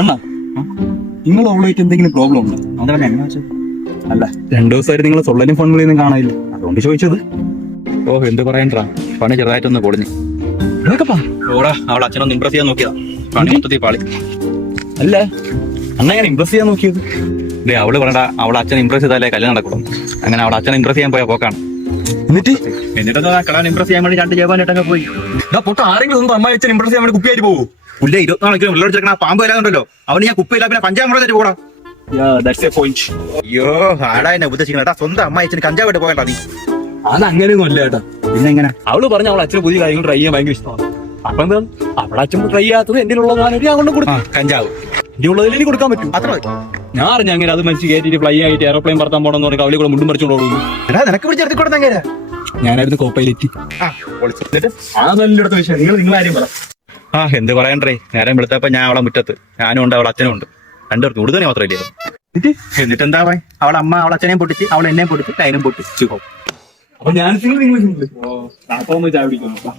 അണ്ണാ, നിങ്ങൾ അവളായിട്ട് എന്തെങ്കിലും പ്രോബ്ലം ഉണ്ടോ? അതാണ് എങ്ങനെ വെച്ചത്? അല്ല, 2 ദിവസമായിട്ട് നിങ്ങൾ സൊള്ളനും ഫോൺ വിളിയൊന്നും കാണാനില്ല, അതുകൊണ്ട് ചോദിച്ചത്. ഓ, എന്ത് പറയണ്ടാ, പണി ചെറുതായിട്ടൊന്ന് പൊളിഞ്ഞു. ഓടാ, അവളെ അച്ഛനൊന്ന് ഇമ്പ്രസ് ചെയ്യാൻ നോക്കിയതാ, പണി മൊത്തത്തിൽ പാളി. അല്ല, അണ്ണ എങ്ങനെ ഇംപ്രസ് ചെയ്യാൻ നോക്കിയത്? അവള് പറയണ്ട, അവളെ അച്ഛൻ ഇമ്പ്രസ് ചെയ്താലേ കല്യാണം നടക്കണം. അങ്ങനെ അവളെ അച്ഛനെ ഇമ്പ്രസ് ചെയ്യാൻ പോയ പോക്കാണ്. എന്നിട്ട് കളാൻ ഇമ്പ്രസ് ചെയ്യാൻ വേണ്ടി 2 ജവാനായിട്ടൊക്കെ പോയി. പൊട്ട ആരെങ്കിലും ഒന്ന് അമ്മ അച്ഛൻ ഇംപ്രസ് ചെയ്യാൻ വേണ്ടി കുപ്പിയായിട്ട് പോകും. പുല്ലേ 24 ഉള്ളിൽ ചെറുക്കണ പാമ്പ് വരാനുണ്ടല്ലോ, അവന് ഞാൻ കുപ്പിയില്ല പിന്നെ കഞ്ചാവ് മുളക് പോടാ. അയ്യോ, ആടാ എന്നെ ഉപദേശിക്കണ സ്വന്തം അമ്മ അച്ഛന് കഞ്ചാവായിട്ട് പോകണ്ട നീ. അതങ്ങനെയൊന്നും അല്ല ചേട്ടാ. പിന്നെ എങ്ങനെ? അവള് പറഞ്ഞ അവളെ അച്ഛന് പുതിയ കാര്യങ്ങൾ ട്രൈ ചെയ്യാൻ ഭയങ്കര ഇഷ്ടമാണ്. അപ്പൊ എന്താ, അവളെ അച്ഛൻ ട്രൈ ചെയ്യാത്തത് എന്റെ ഉള്ളതാണ്, ഞാൻ കൊണ്ട് കൊടുക്കാം. കഞ്ചാവ് എന്റെ ഉള്ളതിൽ എനിക്ക് കൊടുക്കാൻ പറ്റും. അത്ര ഞാൻ അറിഞ്ഞ അങ്ങനെ അത് മനുഷ്യ കയറ്റിട്ട് ഫ്ലൈ ആയിട്ട് എയർപ്ലെയിൻ പറത്താൻ പോകണമെന്ന് പറഞ്ഞാൽ അവളെ കൂടെ മുണ്ടും പറിച്ചോണ്ട് പോകുന്നു. നിനക്ക് പിടിച്ചെടുത്തി കൊടുത്തെങ്ങനെ? ഞാനായിരുന്നു കോപ്പയിലെത്തി. അതല്ലടുത്ത വിഷയം, നിങ്ങൾ ആരും പറ. എന്ത് പറയണ്ടേ, നേരം വെളുത്തപ്പോ ഞാൻ അവളെ മുറ്റത്ത്, ഞാനും ഉണ്ട് അവളെ അച്ഛനും ഉണ്ട്, 2 പേർക്ക് കൂടുതൽ മാത്രമല്ലേ. എന്നിട്ട് എന്താ അവളെ അമ്മ അവളെ അച്ഛനെയും പൊട്ടിച്ച്, അവൾ എന്നെയും പൊട്ടിച്ച്, ലൈനും പൊട്ടിച്ചു. അപ്പൊ ഞാൻ നിങ്ങൾ ചായ പിടിക്കുന്നു.